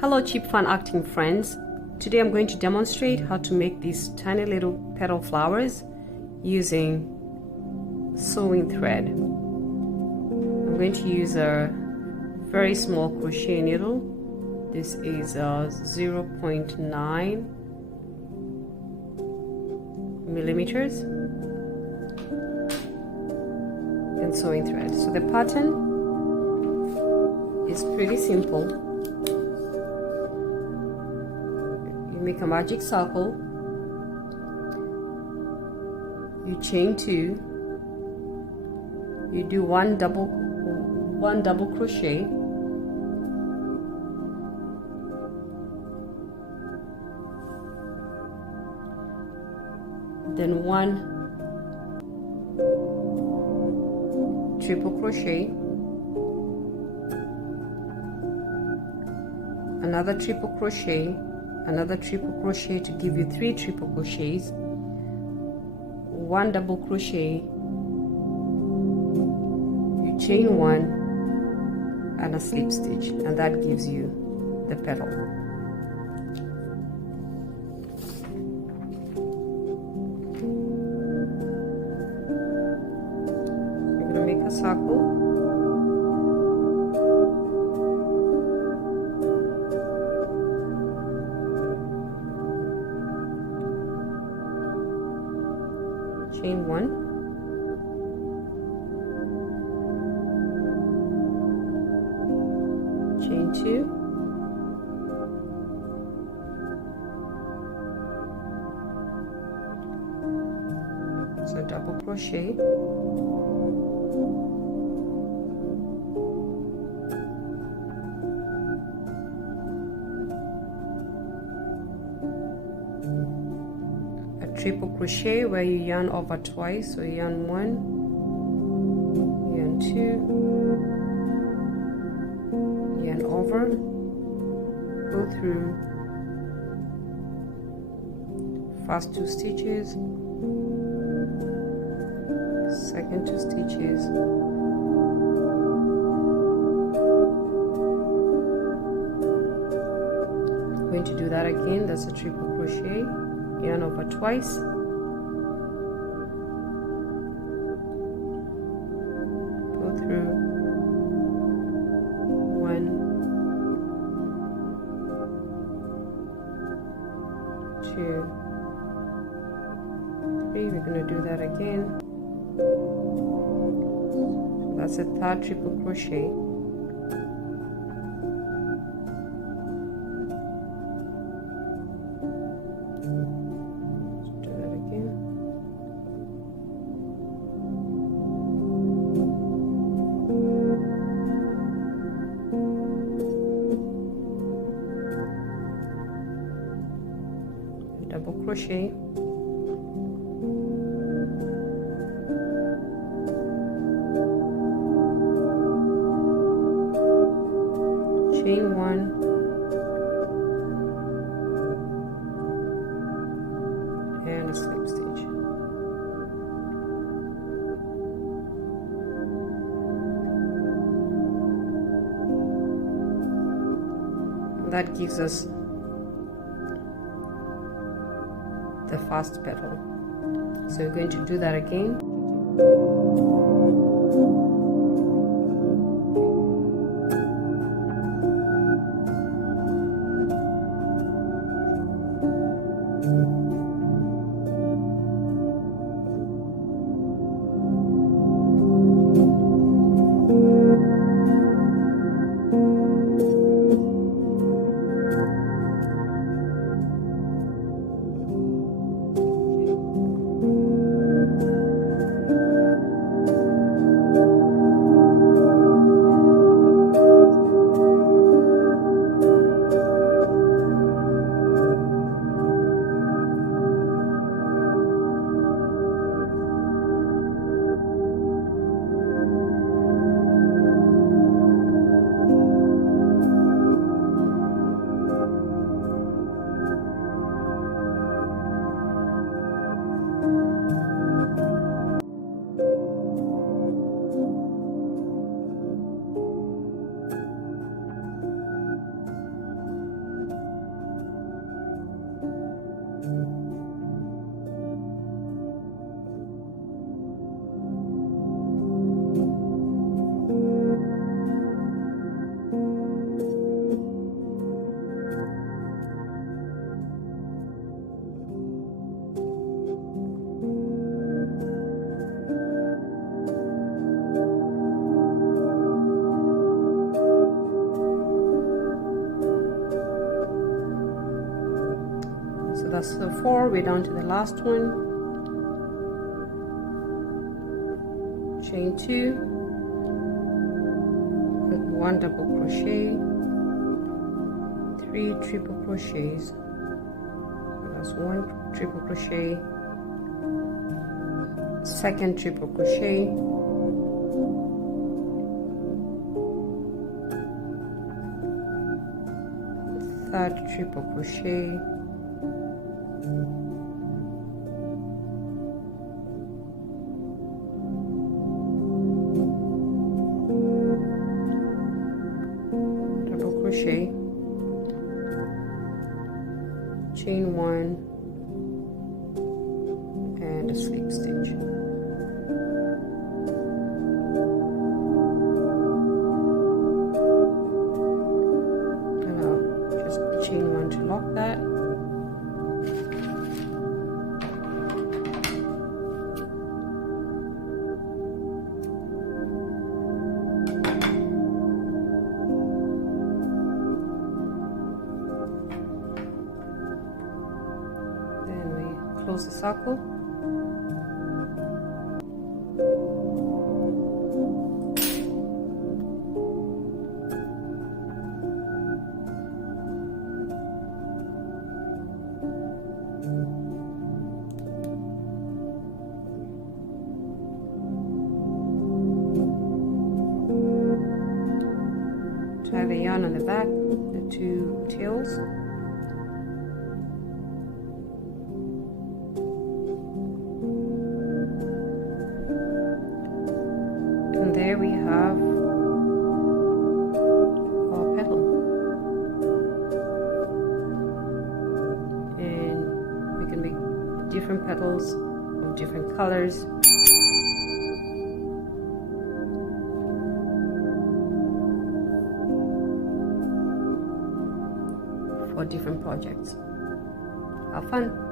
Hello cheap fun acting friends. Today I'm going to demonstrate how to make these tiny little petal flowers using sewing thread. I'm going to use a very small crochet needle. This is 0.9 millimeters and sewing thread. So the pattern is pretty simple. Make a magic circle, you chain 2, you do one double crochet, then one triple crochet, another triple crochet, another triple crochet to give you 3 triple crochets, one double crochet, you chain 1 and a slip stitch, and that gives you the petal. You're going to make a circle. Chain 1, chain 2, so double crochet, triple crochet where you yarn over twice, so yarn 1, yarn 2, yarn over, go through first 2 stitches, second 2 stitches, I'm going to do that again. That's a triple crochet, yarn over twice, go through 1, 2, 3. We're going to do that again. So that's a third triple crochet. Double crochet, chain 1, and a slip stitch. That gives us the first petal. So we're going to do that again. That's the 4. We're down to the last one. Chain 2, put 1 double crochet, 3 triple crochets. That's 1 triple crochet, second triple crochet, third triple crochet, double crochet, chain 1, and a slip stitch. And I'll just chain 1 to lock that. Then we close the circle. Tie the yarn on the back, the 2 tails. And there we have our petal. And we can make different petals of different colors. For different projects. Have fun!